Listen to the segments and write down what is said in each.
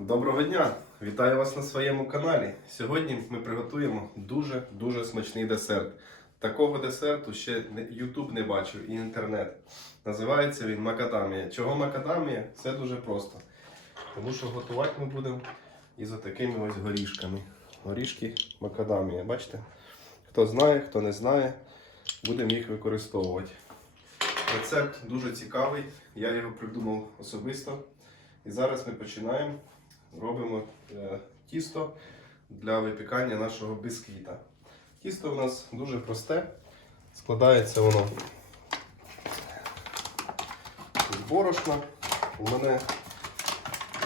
Доброго дня! Вітаю вас на своєму каналі. Сьогодні ми приготуємо дуже-дуже смачний десерт. Такого десерту ще YouTube не бачив і інтернет. Називається він макадамія. Чого макадамія? Це дуже просто. Тому що готувати ми будемо із отакими ось горішками. Горішки макадамія. Бачите? Хто знає, хто не знає, будемо їх використовувати. Рецепт дуже цікавий, я його придумав особисто. І зараз ми починаємо. Робимо е, тісто для випікання нашого бісквіта. Тісто у нас дуже просте. Складається воно з борошна. У мене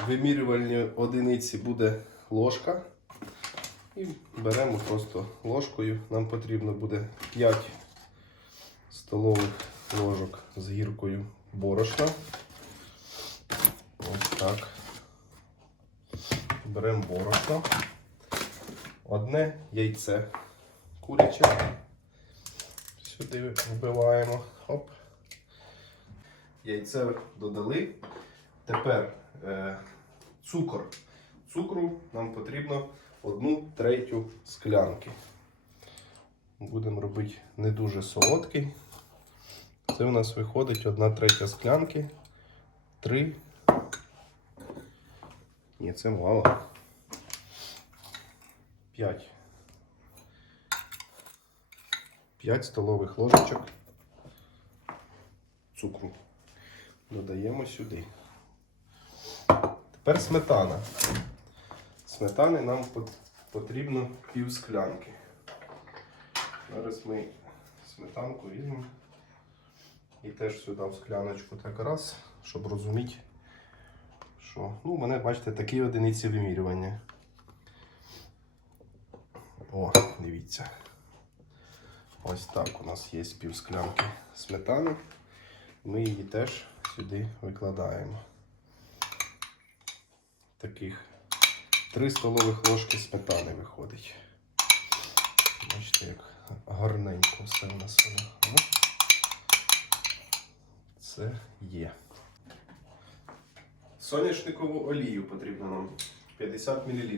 в вимірювальній одиниці буде ложка. І беремо просто ложкою. Нам потрібно буде 5 столових ложок з гіркою борошна. Ось так. Беремо борошно. Одне яйце куряче. Сюди вбиваємо. Оп. Яйце додали. Тепер е, цукор. Цукру нам потрібно одну третю склянки. Будемо робити не дуже солодкий. Це у нас виходить одна третя склянки. Три. Ні, це мало. П'ять. П'ять столових ложечок цукру. Додаємо сюди. Тепер сметана. Сметани нам потрібно пів склянки. Зараз ми сметанку візьмемо. І теж сюди в скляночку так раз, щоб розуміти, що. Ну, у мене, бачите, такі одиниці вимірювання. О, дивіться. Ось так у нас є пів склянки сметани. Ми її теж сюди викладаємо. Таких 3 столових ложки сметани виходить. Бачите, як гарненько все у нас воно. Це є. Соняшникову олію потрібно нам 50 мл.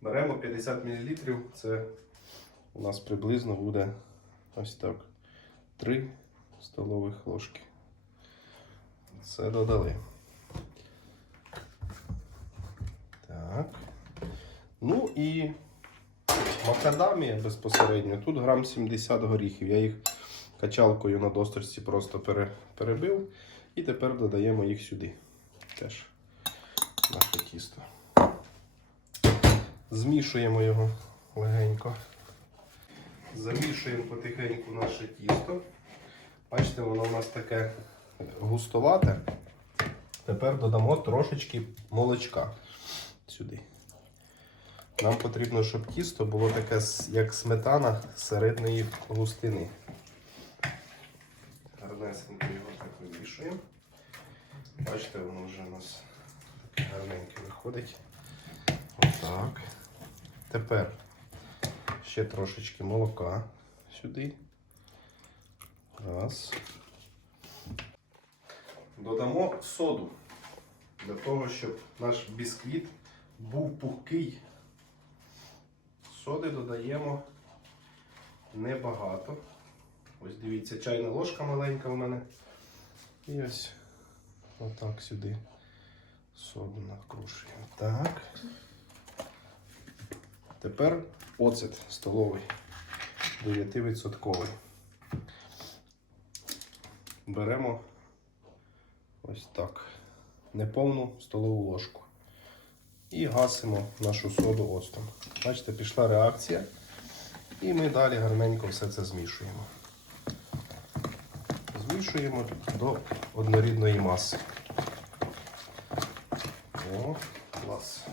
Беремо 50 мл, це у нас приблизно буде ось так. 3 столових ложки. Це додали. Так. Ну і макадамія безпосередньо. Тут грам 70 горіхів. Я їх качалкою на досточці просто перебив. І тепер додаємо їх сюди. Теж наше тісто. Змішуємо його легенько. Замішуємо потихеньку наше тісто. Бачите, воно у нас таке густовате. Тепер додамо трошечки молочка сюди. Нам потрібно, щоб тісто було таке, як сметана середньої густини. Гарнесенько його так вивішуємо. Бачите, воно вже у нас гарненьке виходить. Отак. Тепер ще трошечки молока сюди. Раз. Додамо соду для того, щоб наш бісквіт був пухкий. Соди додаємо небагато. Ось дивіться, чайна ложка маленька в мене. І ось отак сюди соду накрушуємо. Так. Тепер оцет столовий 9%. Беремо ось так. Неповну столову ложку. І гасимо нашу соду оцтом. Бачите, пішла реакція. І ми далі гарненько все це змішуємо. Змішуємо до однорідної маси. О, клас.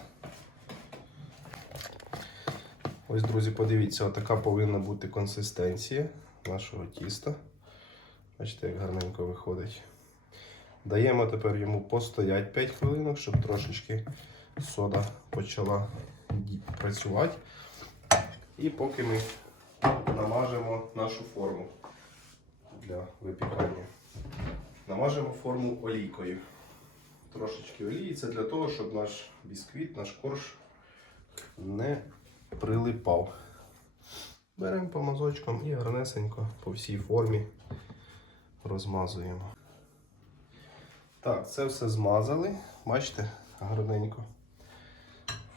Ось, друзі, подивіться, отака повинна бути консистенція нашого тіста. Бачите, як гарненько виходить. Даємо тепер йому постоять 5 хвилин, щоб трошечки сода почала працювати. І поки ми намажемо нашу форму для випікання. Намажемо форму олійкою. Трошечки олії. Це для того, щоб наш бісквіт, наш корж не прилипав. Беремо по мазочкам і гарнесенько по всій формі розмазуємо. Так, це все змазали. Бачите, гарненько.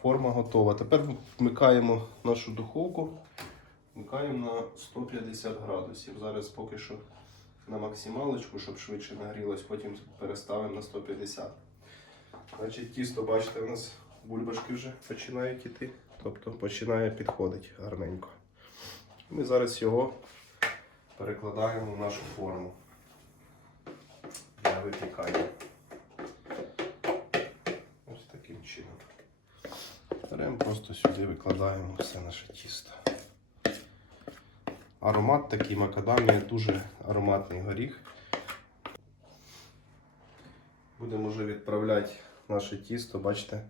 Форма готова. Тепер вмикаємо нашу духовку. Вмикаємо на 150 градусів. Зараз поки що на максималочку, щоб швидше нагрілось, потім переставимо на 150. Значить, тісто, бачите, у нас бульбашки вже починають іти, тобто починає підходити гарненько. Ми зараз його перекладаємо в нашу форму для випікання. Ось таким чином. Беремо просто сюди викладаємо все наше тісто. Аромат такий макадамія, дуже ароматний горіх. Будемо вже відправляти наше тісто, бачите,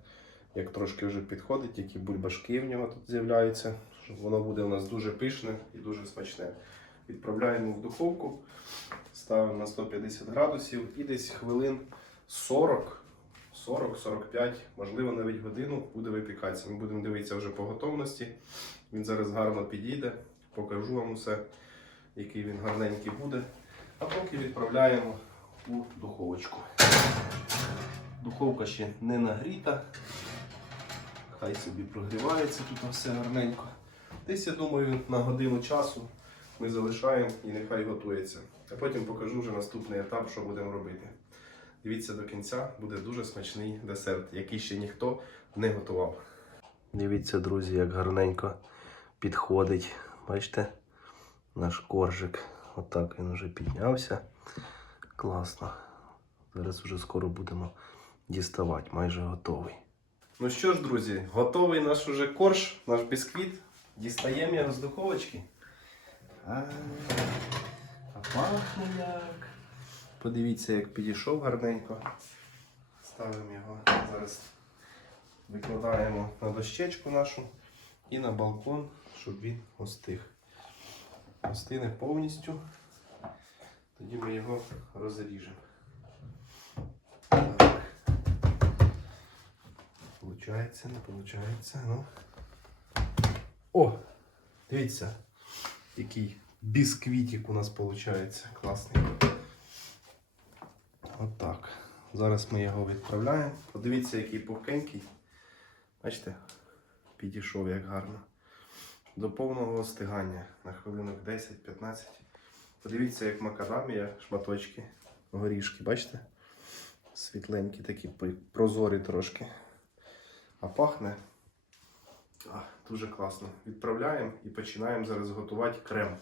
як трошки вже підходить, які бульбашки в нього тут з'являються. Воно буде у нас дуже пишне і дуже смачне. Відправляємо в духовку, ставимо на 150 градусів і десь хвилин 40, 40-45, можливо навіть годину буде випікатися. Ми будемо дивитися вже по готовності. Він зараз гарно підійде, покажу вам усе, який він гарненький буде. А поки відправляємо у духовочку. Духовка ще не нагріта. Хай собі прогрівається тут все гарненько. Десь, я думаю, на годину часу ми залишаємо і нехай готується. А потім покажу вже наступний етап, що будемо робити. Дивіться до кінця, буде дуже смачний десерт, який ще ніхто не готував. Дивіться, друзі, як гарненько підходить. Бачите, наш коржик. Отак він вже піднявся. Класно. Зараз вже скоро будемо діставати, майже готовий. Ну що ж, друзі, готовий наш уже корж, наш бісквіт. Дістаємо його з духовочки. А, пахне як. Подивіться, як підійшов гарненько. Ставимо його зараз. Викладаємо на дощечку нашу і на балкон, щоб він остиг. Остине повністю. Тоді ми його розріжемо. Получається, не получається. Ну. О! Дивіться, який бісквітик у нас виходить. Класний. Отак. Зараз ми його відправляємо. Подивіться, який пухкенький. Бачите? Підійшов як гарно. До повного остигання на хвилинок 10-15. Подивіться, як макадамія, шматочки, горішки, бачите? Світленькі такі, прозорі трошки. А пахне дуже класно. Відправляємо і починаємо зараз готувати крем.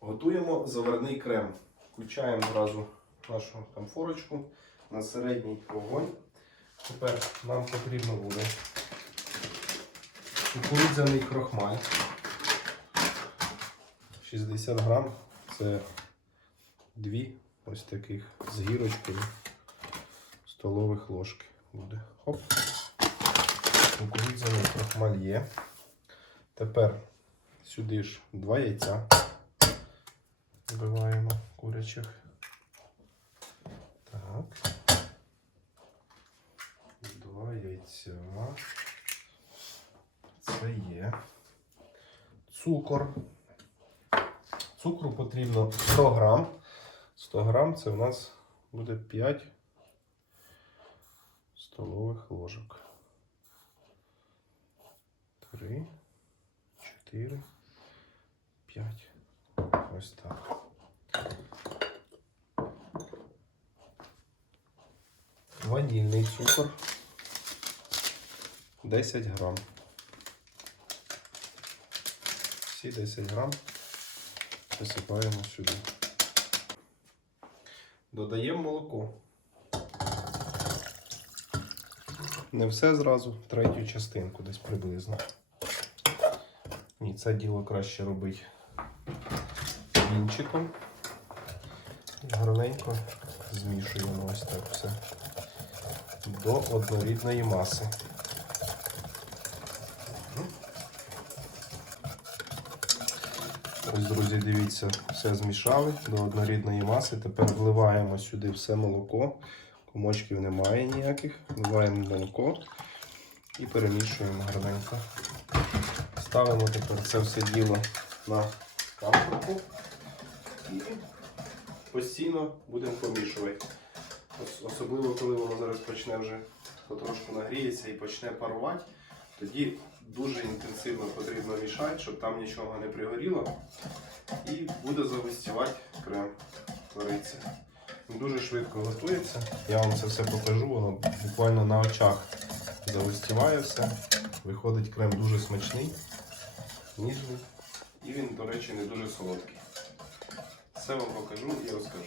Готуємо заварний крем. Включаємо зразу нашу камфорочку на середній вогонь. Тепер нам потрібно буде кукурудзяний крохмаль. 60 грам. Це дві ось таких з гірочкою столових ложки буде. Хоп. Кукурудзяний крохмаль є. Тепер сюди ж два яйця вбиваємо курячих. Так. Два яйця. Це є. Цукор. Цукру потрібно 100 грам. 100 грам це у нас буде 5 столових ложок. 3, 4, 5. Ось так. Ванільний цукор 10 грам. Всі 10 грам висипаємо сюди. Додаємо молоко. Не все зразу, третю частинку десь приблизно. Ні, це діло краще робити вінчиком. І гарненько змішуємо ось так все до однорідної маси. Ось, друзі, дивіться, все змішали до однорідної маси. Тепер вливаємо сюди все молоко. Комочків немає ніяких. Вливаємо молоко і перемішуємо гарненько. Ставимо тепер це все діло на камфорку і постійно будемо помішувати. Особливо, коли воно зараз почне вже потрошку нагріється і почне парувати, тоді дуже інтенсивно потрібно мішати, щоб там нічого не пригоріло. І буде загустівати крем вариться. Він дуже швидко готується. Я вам це все покажу, воно буквально на очах загустіває все. Виходить крем дуже смачний, ніжний. І він, до речі, не дуже солодкий. Все вам покажу і розкажу.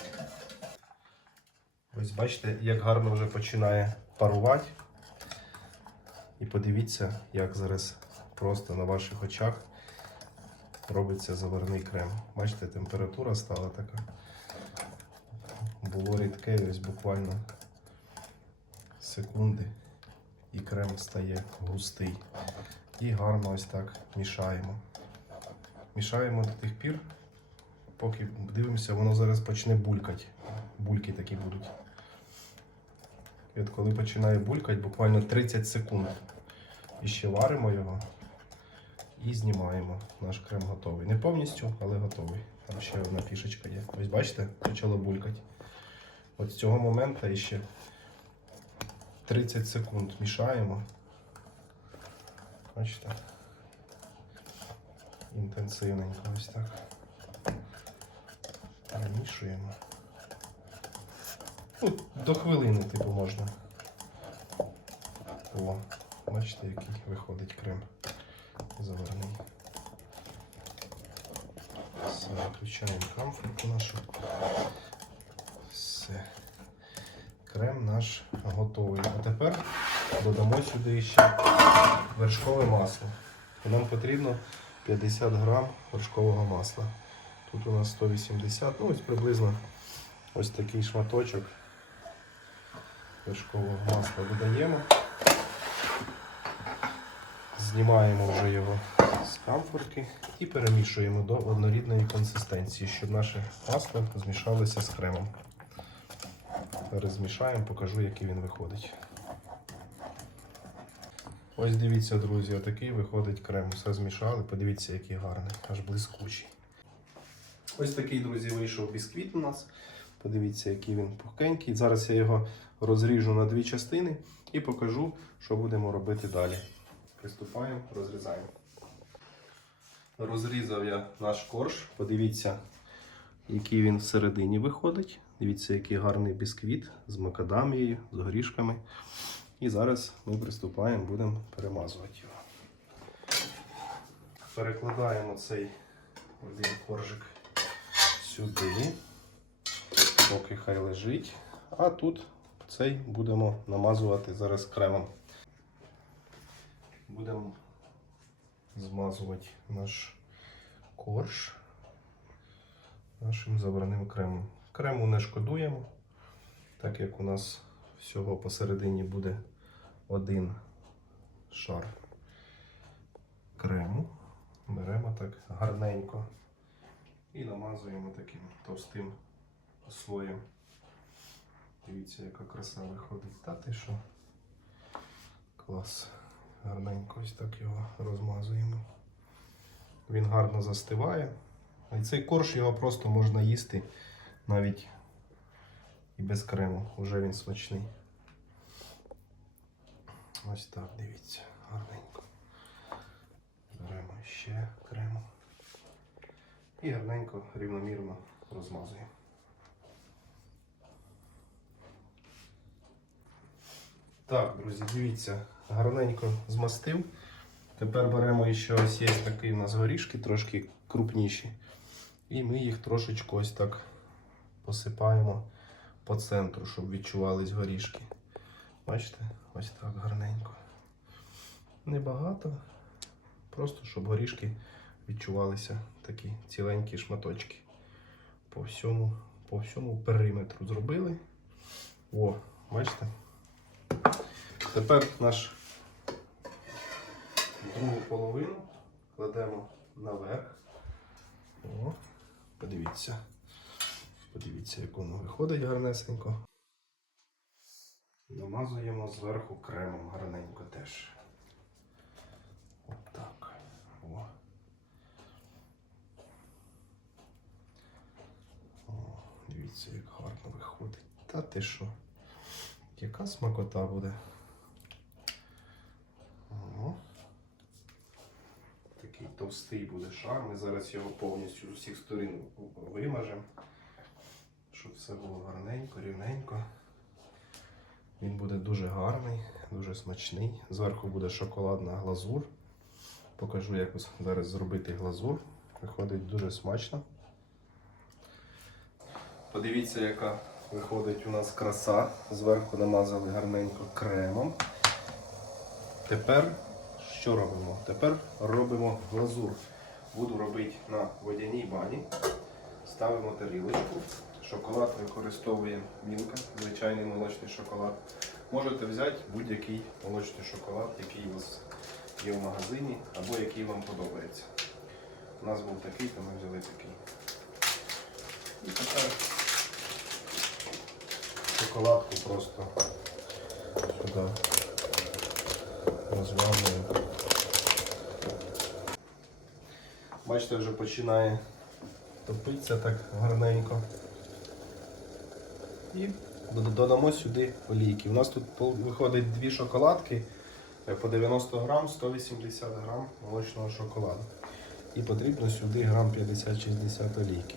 Ось бачите, як гарно вже починає парувати. І подивіться, як зараз просто на ваших очах робиться заварний крем. Бачите, температура стала така. Було рідке, ось буквально секунди, і крем стає густий. І гарно ось так мішаємо. Мішаємо до тих пір, поки дивимося, воно зараз почне булькати. Бульки такі будуть. І от коли починає булькати, буквально 30 секунд. І ще варимо його і знімаємо. Наш крем готовий. Не повністю, але готовий. Там ще одна фішечка є. Ось бачите, почало булькати. От з цього моменту іще 30 секунд мішаємо. Бачите? Інтенсивненько ось так. Перемішуємо. Ну, до хвилини, типу, можна. О, бачите, який виходить крем заварний. Все, виключаємо камфорку нашу. Все. Крем наш готовий. А тепер додамо сюди ще вершкове масло. Нам потрібно 50 грам вершкового масла. Тут у нас 180, ну ось приблизно ось такий шматочок вершкового масла додаємо. Знімаємо вже його з камфорки і перемішуємо до однорідної консистенції, щоб наше масло змішалося з кремом. Зараз змішаємо, покажу, який він виходить. Ось дивіться, друзі, отакий виходить крем. Все змішали. Подивіться, який гарний, аж блискучий. Ось такий, друзі, вийшов бісквіт у нас. Подивіться, який він пухкенький. Зараз я його розріжу на дві частини і покажу, що будемо робити далі. Приступаємо, розрізаємо. Розрізав я наш корж. Подивіться, який він всередині виходить. Дивіться, який гарний бісквіт з макадамією, з горішками. І зараз ми приступаємо, будемо перемазувати його. Перекладаємо цей один коржик сюди, поки хай лежить. А тут цей будемо намазувати зараз кремом. Будемо змазувати наш корж нашим заварним кремом. Крему не шкодуємо, так як у нас всього посередині буде один шар крему. Беремо так гарненько і намазуємо таким товстим слоєм. Дивіться, яка краса виходить. Та ти що? Клас. Гарненько ось так його розмазуємо. Він гарно застиває. І цей корж його просто можна їсти навіть і без крему. Уже він смачний. Ось так, дивіться, гарненько. Беремо ще крему. І гарненько, рівномірно розмазуємо. Так, друзі, дивіться, гарненько змастив. Тепер беремо ще ось є такий у нас горішки, трошки крупніші. І ми їх трошечки ось так посипаємо по центру, щоб відчувались горішки. Бачите? Ось так гарненько. Небагато. Просто щоб горішки відчувалися такі ціленькі шматочки. По всьому, по всьому периметру зробили. О, бачите? Тепер наш другу половину кладемо наверх. О, подивіться. Подивіться, як воно виходить гарнесенько. Намазуємо зверху кремом гарненько теж. Отак. О. О, дивіться, як гарно виходить. Та ти що? Яка смакота буде? О. Такий товстий буде шар. Ми зараз його повністю з усіх сторін вимажемо, щоб все було гарненько, рівненько. Він буде дуже гарний, дуже смачний. Зверху буде шоколадна глазур. Покажу, як зараз зробити глазур. Виходить дуже смачно. Подивіться, яка виходить у нас краса. Зверху намазали гарненько кремом. Тепер що робимо? Тепер робимо глазур. Буду робити на водяній бані. Ставимо тарілочку. Шоколад використовуємо мілка, звичайний молочний шоколад. Можете взяти будь-який молочний шоколад, який у вас є в магазині, або який вам подобається. У нас був такий, то ми взяли такий. І тепер шоколадку просто сюди розламуємо. Бачите, вже починає топитися так гарненько. І додамо сюди олійки. У нас тут виходить дві шоколадки е, по 90 грам, 180 грам молочного шоколаду. І потрібно сюди грам 50-60 олійки.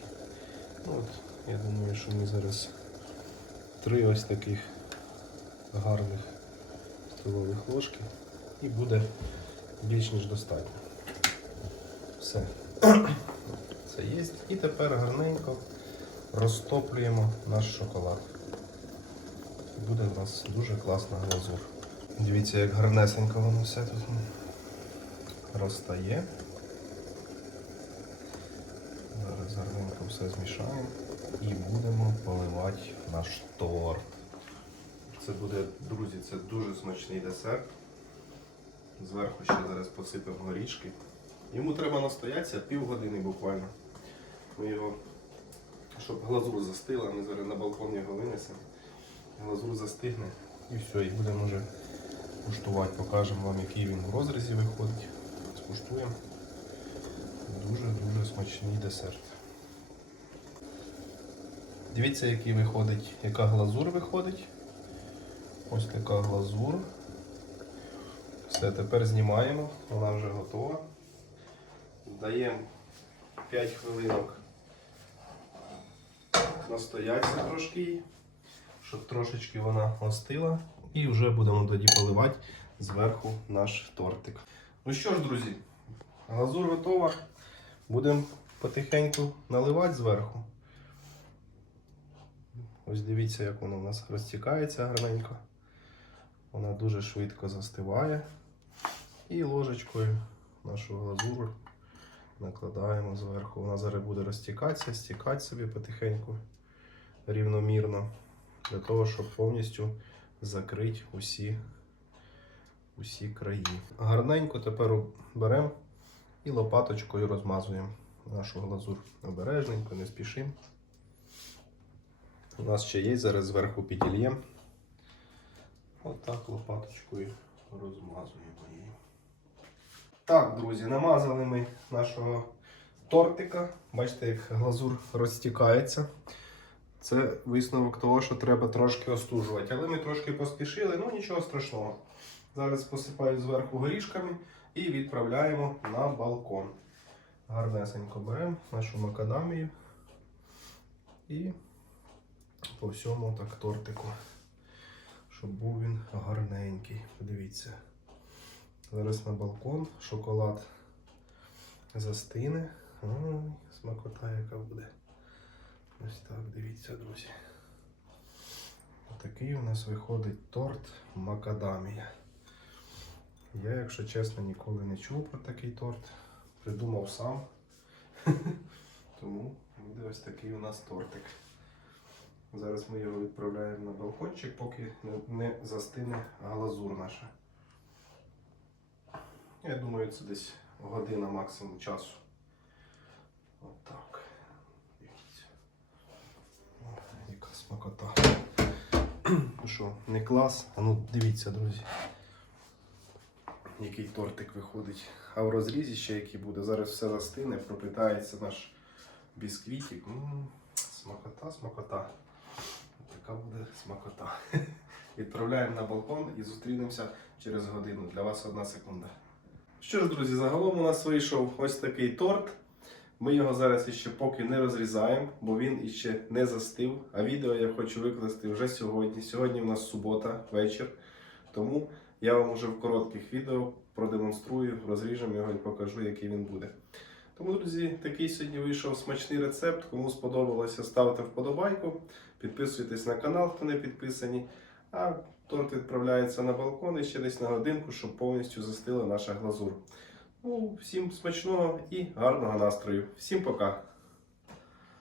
Ну, от, я думаю, що ми зараз три ось таких гарних столових ложки і буде більш ніж достатньо. Все. Це є. І тепер гарненько розтоплюємо наш шоколад. Буде у нас дуже класна глазур. Дивіться, як гарнесенько воно все тут розтає. Зараз гарненько все змішаємо і будемо поливати наш торт. Це буде, друзі, це дуже смачний десерт. Зверху ще зараз посипемо горішки. Йому треба настоятися півгодини буквально. Ми його, щоб глазур застила, ми зараз на балкон його винесемо. Глазур застигне і все, і будемо вже куштувати. Покажемо вам, який він в розрізі виходить. Скуштуємо. Дуже-дуже смачний десерт. Дивіться, який виходить, яка глазур виходить. Ось така глазур. Все, тепер знімаємо, вона вже готова. Даємо 5 хвилинок настояться трошки, щоб трошечки вона остила. І вже будемо тоді поливати зверху наш тортик. Ну що ж, друзі, глазур готова. Будемо потихеньку наливати зверху. Ось дивіться, як воно у нас розтікається гарненько. Вона дуже швидко застиває. І ложечкою нашу глазуру накладаємо зверху. Вона зараз буде розтікатися, стікати собі потихеньку рівномірно. Для того, щоб повністю закрити усі, усі краї. Гарненько тепер беремо і лопаточкою розмазуємо нашу глазур. Обережненько, не спішимо. У нас ще є, зараз зверху підільємо. Отак лопаточкою розмазуємо її. Так, друзі, намазали ми нашого тортика. Бачите, як глазур розтікається. Це висновок того, що треба трошки остужувати. Але ми трошки поспішили, ну нічого страшного. Зараз посипаю зверху горішками і відправляємо на балкон. Гарнесенько беремо нашу макадамію і по всьому так тортику, щоб був він гарненький. Подивіться. Зараз на балкон шоколад застине. Ой, смакота яка буде. Ось так, дивіться, друзі. Такий у нас виходить торт Макадамія. Я, якщо чесно, ніколи не чув про такий торт. Придумав сам. Тому буде ось такий у нас тортик. Зараз ми його відправляємо на балкончик, поки не- не застине глазур наша. Я думаю, це десь година максимум часу. Отак. Дивіться. О, яка смакота. Ну що, не клас? А ну дивіться, друзі. Який тортик виходить. А в розрізі ще який буде. Зараз все застине, пропитається наш бісквітик. М, Смакота, смакота. Така буде смакота. Відправляємо на балкон і зустрінемося через годину. Для вас одна секунда. Що ж, друзі, загалом у нас вийшов ось такий торт. Ми його зараз іще поки не розрізаємо, бо він іще не застив. А відео я хочу викласти вже сьогодні. Сьогодні в нас субота, вечір. Тому я вам уже в коротких відео продемонструю, розріжемо його і покажу, який він буде. Тому, друзі, такий сьогодні вийшов смачний рецепт. Кому сподобалося, ставте вподобайку, підписуйтесь на канал, хто не підписані. А торт відправляється на балкон і ще десь на годинку, щоб повністю застила наша глазур. Ну, всім смачного і гарного настрою. Всім пока!